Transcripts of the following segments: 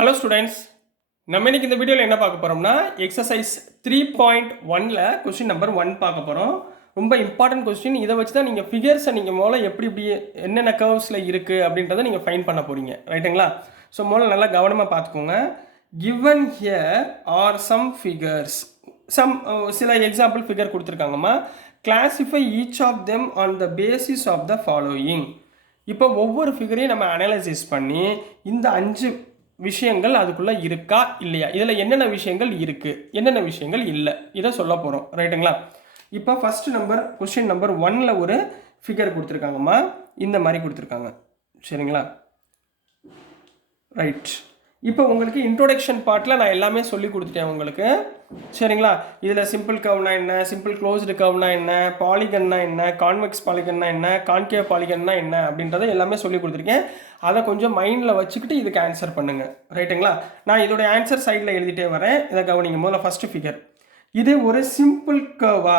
Hello students, நம்ம இன்னைக்கு இந்த வீடியோவில் என்ன பார்க்க போகிறோம்னா எக்ஸசைஸ் 3.1ல் கொஸ்டின் நம்பர் 1 பார்க்க போகிறோம். ரொம்ப இம்பார்ட்டன்ட் கொஸ்டின். இதை வச்சு தான் நீங்கள் ஃபிகர்ஸை நீங்கள் முதல்ல எப்படி என்னென்ன கர்வ்ஸில் இருக்குது அப்படின்றத நீங்கள் ஃபைன் பண்ண போகிறீங்க, ரைட்டுங்களா? ஸோ முதல்ல நல்லா கவனமாக பார்த்துக்கோங்க. Given here are some figures, சில எக்ஸாம்பிள் ஃபிகர் கொடுத்துருக்காங்கம்மா. Classify each of them on the basis of the following. இப்போ ஒவ்வொரு ஃபிகரையும் நம்ம அனலைசிஸ் பண்ணி இந்த 5 விஷயங்கள் அதுக்குள்ளே இருக்கா இல்லையா, இதில் என்னென்ன விஷயங்கள் இருக்குது, என்னென்ன விஷயங்கள் இல்லை, இதை சொல்ல போகிறோம், ரைட்டுங்களா? இப்போ ஃபஸ்ட்டு கொஸ்டின் நம்பர் 1ல் ஒரு ஃபிகர் கொடுத்துருக்காங்கம்மா. இந்த மாதிரி கொடுத்துருக்காங்க, சரிங்களா? ரைட். இப்போ உங்களுக்கு இன்ட்ரோடக்ஷன் பார்ட்டில் நான் எல்லாமே சொல்லி கொடுத்துட்டேன் உங்களுக்கு, சரிங்களா? இதில் சிம்பிள் கர்வ்னா என்ன, சிம்பிள் க்ளோஸ்டு கர்வ்னா என்ன, பாலிகன்னா என்ன, கான்வெக்ஸ் பாலிகன்னா என்ன, கான்கேவ் பாலிகன்னா என்ன அப்படின்றத எல்லாமே சொல்லி கொடுத்துருக்கேன். அதை கொஞ்சம் மைண்டில் வச்சுக்கிட்டு இதுக்கு ஆன்சர் பண்ணுங்கள், ரைட்டுங்களா? நான் இதோடைய ஆன்சர் சைடில் எழுதிட்டே வரேன். இதை கவனிங்க. முதல்ல ஃபஸ்ட்டு ஃபிகர், இது ஒரு சிம்பிள் கர்வா,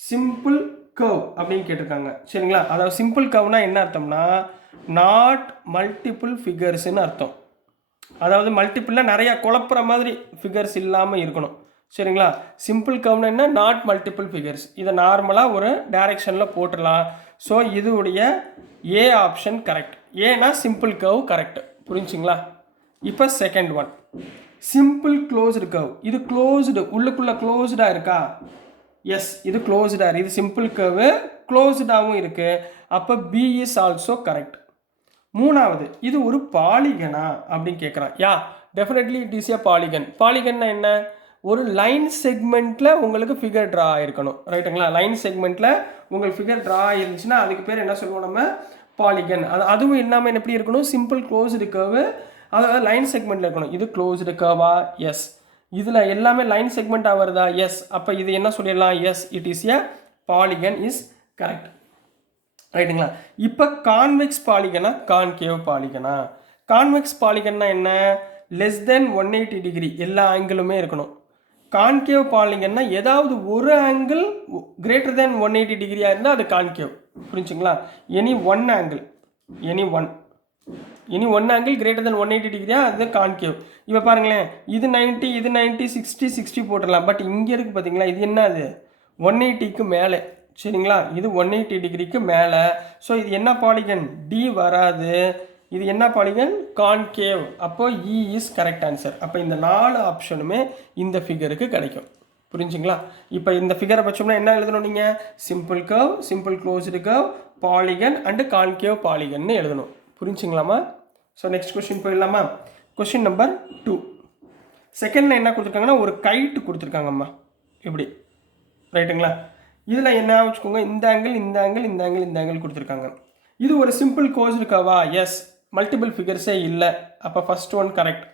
சிம்பிள் கர்வ் அப்படின்னு கேட்டிருக்காங்க, சரிங்களா? அதாவது சிம்பிள் கர்வ்னா என்ன அர்த்தம்னா நாட் மல்டிபிள் ஃபிகர்ஸ்ன்னு அர்த்தம். அதாவது மல்டிபிளில் நிறையா குழப்புற மாதிரி ஃபிகர்ஸ் இல்லாமல் இருக்கணும், சரிங்களா? சிம்பிள் கர்வ்னா என்ன, நாட் மல்டிபிள் ஃபிகர்ஸ். இதை நார்மலாக ஒரு டைரெக்ஷனில் போட்டுடலாம். ஸோ இதுடைய ஏ ஆப்ஷன் கரெக்ட். ஏன்னா சிம்பிள் கர்வ் கரெக்ட், புரிஞ்சுங்களா? இப்போ second one, simple closed curve. இது க்ளோஸ்டு, உள்ளுக்குள்ளே க்ளோஸ்டாக இருக்கா? எஸ், இது க்ளோஸ்டாக இருக்குது. இது சிம்பிள் கர்வு, க்ளோஸ்டாகவும் இருக்குது. அப்போ பி இஸ் ஆல்சோ கரெக்ட். மூணாவது, இது ஒரு பாலிகனா அப்படின்னு கேட்குறான். Yeah, definitely it is a polygon. பாலிகன்னா என்ன? ஒரு லைன் செக்மெண்ட்டில் உங்களுக்கு ஃபிகர் ட்ரா ஆகிருக்கணும், ரைட்டுங்களா? லைன் செக்மெண்ட்டில் உங்களுக்கு ஃபிகர் ட்ரா ஆயிருந்துச்சுன்னா அதுக்கு பேர் என்ன சொல்லுவோம் நம்ம? பாலிகன். அதுவும் இல்லாமல் எப்படி இருக்கணும்? சிம்பிள் க்ளோஸ்டு கர்வு, அதாவது லைன் செக்மெண்ட்டில் இருக்கணும். இது க்ளோஸ்டு கர்வா? எஸ். இதில் எல்லாமே லைன் செக்மெண்ட்டாக வருதா? எஸ். அப்போ இது என்ன சொல்லிடலாம்? Yes, it is a polygon is correct, ரைட்டுங்களா? இப்போ கான்வெக்ஸ் பாலிகனா கான்கேவ் பாலிகனா? கான்வெக்ஸ் பாலிகன்னா என்ன? லெஸ் தென் 180 டிகிரி, எல்லா ஆங்கிளுமே இருக்கணும். கான்கேவ் பாலிகன்னா ஏதாவது ஒரு ஆங்கிள் கிரேட்டர் தென் 180 டிகிரியாக இருந்தால் அது கான்கேவ், புரிஞ்சுங்களா? Any one angle greater than 180 டிகிரியா அது கான்கேவ். இப்போ பாருங்களேன், இது 90, இது 90, 60 போட்டுடலாம். பட் இங்கே இருக்குது பார்த்தீங்களா, இது என்ன? அது 180க்கு மேலே, சரிங்களா? இது 180 டிகிரிக்கு மேலே. ஸோ இது என்ன பாலிகன்? டி வராது. இது என்ன பாலிகன்? கான்கேவ். அப்போ இ இஸ் கரெக்ட் ஆன்சர். அப்போ இந்த 4 ஆப்ஷனுமே இந்த ஃபிகருக்கு கிடைக்கும், புரிஞ்சுங்களா? இப்போ இந்த ஃபிகரை வச்சோம்னா என்ன எழுதணும் நீங்கள்? Simple curve, simple closed curve, polygon and concave பாலிகன்னு எழுதணும், புரிஞ்சுங்களாமா? ஸோ நெக்ஸ்ட் கொஸ்டின் போயிடலாமா? Question number 2. செகண்டில் என்ன கொடுத்துருக்காங்கன்னா ஒரு கைட்டு கொடுத்துருக்காங்கம்மா, இப்படி, ரைட்டுங்களா? இதில் என்ன வச்சுக்கோங்க, இந்த ஆங்கிள், இந்த ஆங்கிள், இந்த ஆங்கிள், இந்த ஆங்கிள் கொடுத்துருக்காங்க. இது ஒரு சிம்பிள் க்ளோஸ்டு கர்வா? எஸ். மல்டிபிள் ஃபிகர்ஸே இல்லை. அப்போ ஃபஸ்ட் ஒன் கரெக்ட்.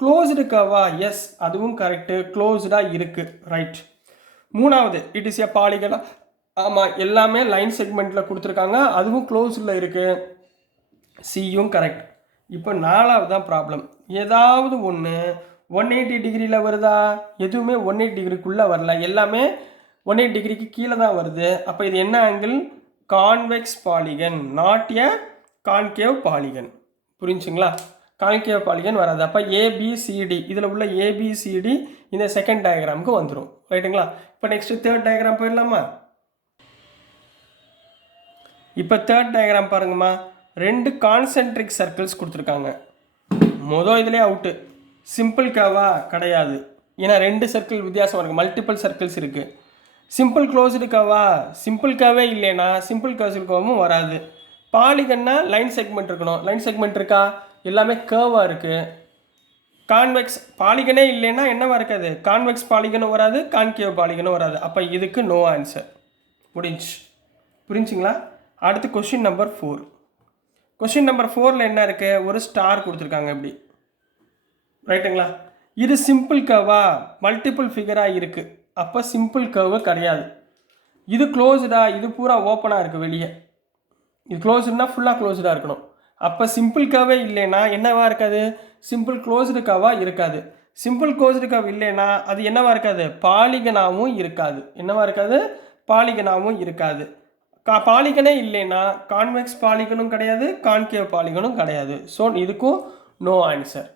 க்ளோஸ்டு கர்வா? எஸ், அதுவும் கரெக்டு, க்ளோஸ்டாக இருக்குது, ரைட். மூணாவது, இட் இஸ் ஏ பாலிகனா? ஆமாம், எல்லாமே லைன் செக்மெண்ட்டில் கொடுத்துருக்காங்க, அதுவும் க்ளோஸில் இருக்குது, சியும் கரெக்ட். இப்போ 4வது தான் ப்ராப்ளம். ஏதாவது ஒன்று 180 டிகிரியில் வருதா? எதுவுமே 180 டிகிரிக்குள்ளே வரல, எல்லாமே 180 டிகிரிக்கு கீழே தான் வருது. அப்போ இது என்ன angle? Convex polygon, not a concave polygon, புரிஞ்சுங்களா? கான்கேவ் பாலிகன் வராது. அப்போ ஏபிசிடி, இதில் உள்ள ஏபிசிடி இந்த செகண்ட் டயக்ராமுக்கு வந்துடும், ரைட்டுங்களா? இப்போ நெக்ஸ்ட்டு தேர்ட் டயக்ராம் போயிடலாமா? இப்போ தேர்ட் டயக்ராம் பாருங்கம்மா. 2 கான்சென்ட்ரிக் சர்க்கிள்ஸ் கொடுத்துருக்காங்க. இதிலே அவுட்டு. சிம்பிள் கர்வா? கிடையாது, ஏன்னா 2 சர்க்கிள் வித்தியாசம் இருக்குது, மல்டிபிள் சர்க்கிள்ஸ் இருக்குது. சிம்பிள் க்ளோஸ்டு கர்வா? சிம்பிள் கர்வே இல்லைன்னா சிம்பிள் க்ளோஸ்டு கர்வும் வராது. பாலிகன்னா லைன் செக்மெண்ட் இருக்கணும், லைன் செக்மெண்ட் இருக்கா? எல்லாமே கர்வாக இருக்குது. கான்வெக்ஸ் பாலிகனே இல்லைன்னா என்னவா இருக்காது? கான்வெக்ஸ் பாலிகனும் வராது, கான்கேவ் பாலிகனும் வராது. அப்போ இதுக்கு நோ ஆன்சர், முடிஞ்சு, புரிஞ்சுங்களா? அடுத்து கொஸ்டின் நம்பர் 4. கொஸ்டின் நம்பர் 4ல் என்ன இருக்குது? ஒரு ஸ்டார் கொடுத்துருக்காங்க இப்படி, ரைட்டுங்களா? இது சிம்பிள் கர்வா? மல்டிபிள் ஃபிகராக இருக்குது, அப்போ சிம்பிள் கர்வு கிடையாது. இது க்ளோஸ்டா? இது பூரா ஓப்பனாக இருக்குது வெளியே. இது க்ளோஸ்டுனா ஃபுல்லாக க்ளோஸ்டாக இருக்கணும். அப்போ சிம்பிள் கர்வே இல்லைன்னா என்னவா இருக்காது? சிம்பிள் க்ளோஸ்டு கர்வாக இருக்காது. சிம்பிள் க்ளோஸ்டு கர்வ் இல்லைன்னா அது என்னவா இருக்காது? பாலிகனாகவும் இருக்காது. என்னவா இருக்காது? பாலிகனாகவும் இருக்காது. பாலிகனே இல்லைன்னா கான்வெக்ஸ் பாலிகனும் கிடையாது, கான்கேவ் பாலிகனும் கிடையாது. ஸோ இதுக்கும் நோ ஆன்சர்.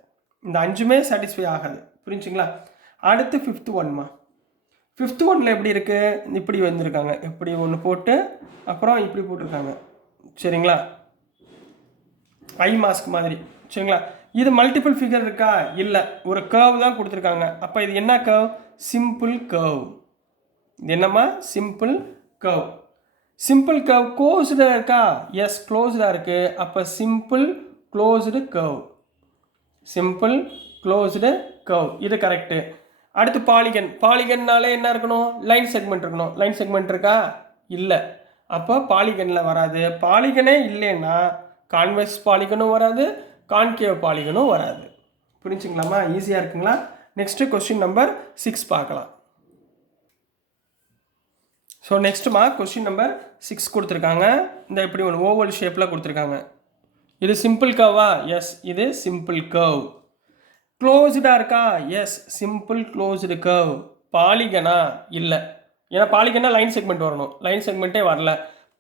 இந்த 5மே சாட்டிஸ்ஃபை ஆகாது. புரிஞ்சுங்களா? அடுத்து 5th ஒன்மா. 5th ஒன்னில் எப்படி இருக்குது? இப்படி வந்திருக்காங்க. இப்படி ஒன்று போட்டு அப்புறம் இப்படி போட்டிருக்காங்க. சரிங்களா? ஐ மாஸ்க் மாதிரி. சரிங்களா? இது மல்டிபிள் ஃபிகர் இருக்கா? இல்லை, ஒரு கர்வ் தான் கொடுத்துருக்காங்க. அப்போ இது என்ன கர்வ்? Simple curve. இது என்னம்மா? Simple curve. சிம்பிள் கர்வ் க்ளோஸ்டாக இருக்கா? எஸ், க்ளோஸ்டாக இருக்குது. அப்போ simple closed curve. Simple closed curve, இது கரெக்டு. அடுத்து பாலிகன். பாலிகன்னாலே என்ன இருக்கணும்? லைன் செக்மெண்ட் இருக்கணும். லைன் செக்மெண்ட் இருக்கா? இல்லை. அப்போ பாலிகனில் வராது. பாலிகனே இல்லைன்னா கான்வெக்ஸ் பாலிகனும் வராது, கான்கேவ் பாலிகனும் வராது. புரிஞ்சுங்களாம்மா? ஈஸியாக இருக்குங்களா? நெக்ஸ்ட்டு கொஸ்டின் நம்பர் 6 பார்க்கலாம். ஸோ நெக்ஸ்ட்டுமா கொஸ்டின் நம்பர் 6 கொடுத்துருக்காங்க. இந்த இப்படி ஒன்று ஓவல் ஷேப்பில் கொடுத்துருக்காங்க. இது சிம்பிள் கர்வா? எஸ், இது சிம்பிள் கர்வ். க்ளோஸ்டாக இருக்கா? Yes, simple closed curve. பாலிகனா? இல்லை. ஏன்னா பாலிகனா லைன் செக்மெண்ட் வரணும். லைன் செக்மெண்ட்டே வரல.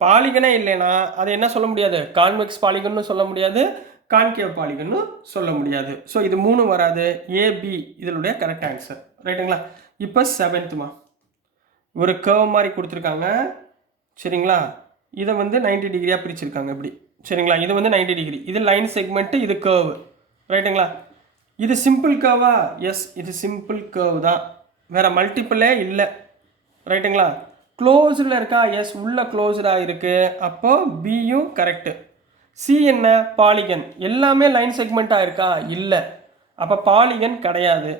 பாலிகனே இல்லைன்னா அதை என்ன சொல்ல முடியாது? கான்வெக்ஸ் பாலிகன்னு சொல்ல முடியாது, கான்கேவ் பாலிகன்னு சொல்ல முடியாது. ஸோ இது 3 வராது. ஏபி இதனுடைய கரெக்ட் ஆன்சர். ரைட்டுங்களா? இப்போ 7th ஒரு கர்வ் மாதிரி கொடுத்துருக்காங்க. சரிங்களா? இதை வந்து 90 டிகிரியாக பிரிச்சிருக்காங்க இப்படி. சரிங்களா? இது வந்து 90 டிகிரி. இது லைன் செக்மெண்ட்டு, இது கர்வ். ரைட்டுங்களா? இது சிம்பிள் கர்வா? எஸ், இது சிம்பிள் கர்வ் தான். வேறு மல்டிப்பிளே இல்லை. ரைட்டுங்களா? க்ளோஸ்டில் இருக்கா? எஸ், உள்ள க்ளோஸ்டாக இருக்குது. அப்போ பியும் கரெக்டு. சி என்ன? பாலிகன். எல்லாமே லைன் செக்மெண்ட்டாக இருக்கா? இல்லை. அப்போ பாலிகன் கிடையாது.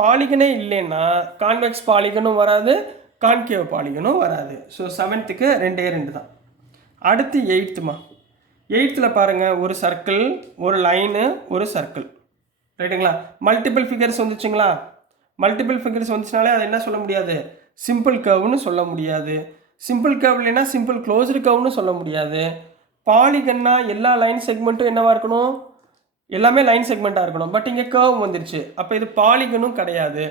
பாலிகனே இல்லைன்னா கான்வெக்ஸ் பாலிகனும் வராது, கான்கேவ் பாலிகனும் வராது. ஸோ 7th 2 தான். அடுத்து 8th 8th பாருங்கள், ஒரு சர்க்கிள், ஒரு லைனு, ஒரு சர்க்கிள். ரைட்டுங்களா? மல்டிபிள் ஃபிகர்ஸ் வந்துச்சுங்களா? மல்டிபிள் ஃபிகர்ஸ் வந்துச்சுனாலே அதை என்ன சொல்ல முடியாது? சிம்பிள் கர்வ்னு சொல்ல முடியாது. சிம்பிள் கர்வ் இல்லைன்னா சிம்பிள் க்ளோஸ்டு கர்வ்னு சொல்ல முடியாது. பாலிகன்னா எல்லா லைன் செக்மெண்ட்டும் என்னவாக இருக்கணும்? எல்லாமே லைன் செக்மெண்ட்டாக இருக்கணும். பட் இங்கே கர்வ் வந்துருச்சு. அப்போ இது பாலிகனும் கிடையாது.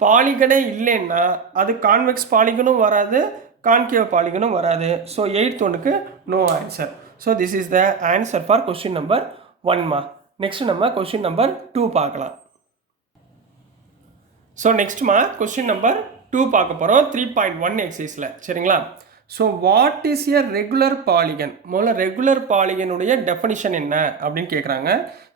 பாலிகனே இல்லைன்னா அது கான்வெக்ஸ் பாலிகனும் வராது, கான்கேவ் பாலிகனும் வராது. ஸோ 8th ஒன்றுக்கு no answer. So this is the answer for question number 1மா. நெக்ஸ்ட் நம்ம கொஸ்டின் நம்பர் 2 பார்க்கலாம். ஸோ நெக்ஸ்ட்மா கொஸ்டின் நம்பர் 2 பார்க்க போகிறோம் 3.1 எக்ஸசைஸில். சரிங்களா? So what is a regular polygon? முதல்ல ரெகுலர் பாலிகனுடைய டெஃபினிஷன் என்ன அப்படின்னு கேட்குறாங்க.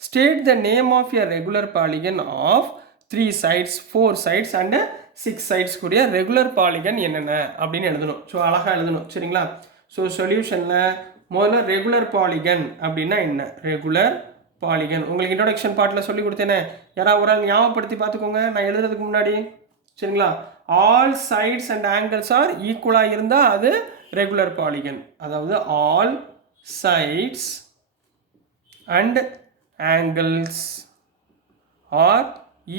State the name of a regular polygon of 3 sides 4 sides அண்ட் 6 sides கூடிய ரெகுலர் பாலிகன் என்னென்ன அப்படின்னு எழுதணும். ஸோ அழகாக எழுதணும். சரிங்களா? ஸோ சொல்யூஷனில் முதல்ல ரெகுலர் பாலிகன் அப்படின்னா என்ன? ரெகுலர் பாலிகன் உங்களுக்கு இன்ட்ரோடக்ஷன் பார்ட்டில் சொல்லி கொடுத்தேனே, யாராவது ஒரு ஆள் ஞாபகப்படுத்தி பார்த்துக்கோங்க நான் எழுதுறதுக்கு முன்னாடி. சரிங்களா? All sides and angles are ஈக்குவலாக இருந்தால் அது ரெகுலர் பாலிகன். அதாவது all sides and angles are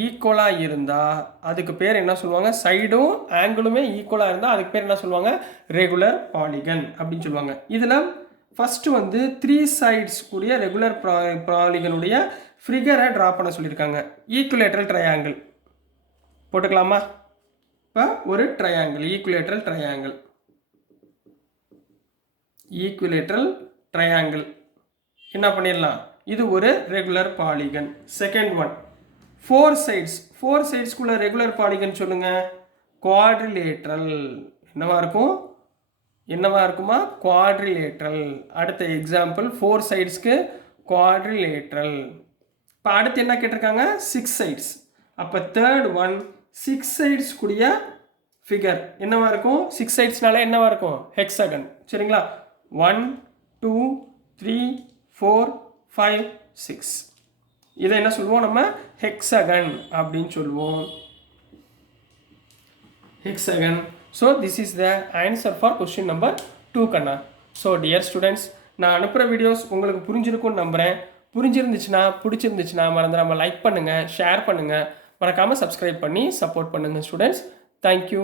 ஈக்குவலாக இருந்தால் அதுக்கு பேர் என்ன சொல்லுவாங்க? சைடும் ஆங்கிளுமே ஈக்குவலாக இருந்தால் அதுக்கு பேர் என்ன சொல்லுவாங்க? ரெகுலர் பாலிகன் அப்படின்னு சொல்லுவாங்க. இதில் ஃபஸ்ட்டு வந்து 3 sides கூடிய ரெகுலர் பாலிகனுடைய ஃபிகரை ட்ரா பண்ண சொல்லியிருக்காங்க. ஈக்குலேட்ரல் ட்ரையாங்கிள் போட்டுக்கலாமா? இப்போ ஒரு triangle, equilateral triangle, equilateral triangle என்ன பண்ணிடலாம்? இது ஒரு regular polygon. Second one 4 sides, 4 sidesக்குள்ள ரெகுலர் பாலிகன் சொல்லுங்கள். குவாட்ரிலேட்ரல். என்னவா இருக்கும்? என்னவா இருக்குமா? குவாட்ரிலேட்ரல். அடுத்த எக்ஸாம்பிள் 4 sidesக்கு குவாட்ரிலேட்ரல். இப்போ அடுத்து என்ன கேட்டிருக்காங்க? 6 sides. அப்போ தேர்ட் ஒன் 6 sides கூடிய ஃபிகர் என்னவா இருக்கும்? 6 sidesனால என்னவா இருக்கும்? ஹெக்ஸாகன். சரிங்களா? 1 2 3 4 5 6. இதை என்ன சொல்லுவோம் நம்ம? ஹெக்ஸாகன் அப்படின்னு சொல்லுவோம். Hexagon. So this is the answer for question number 2 கண்ணா. ஸோ டியர் ஸ்டூடெண்ட்ஸ், நான் அனுப்புகிற வீடியோஸ் உங்களுக்கு புரிஞ்சிருக்கும்னு நம்புகிறேன். புரிஞ்சிருந்துச்சுன்னா, பிடிச்சிருந்துச்சுன்னா மறந்துடாமல் லைக் பண்ணுங்கள், ஷேர் பண்ணுங்கள், மறக்காமல் சப்ஸ்கிரைப் பண்ணி சப்போர்ட் பண்ணுங்கள் ஸ்டூடெண்ட்ஸ். தேங்க்யூ.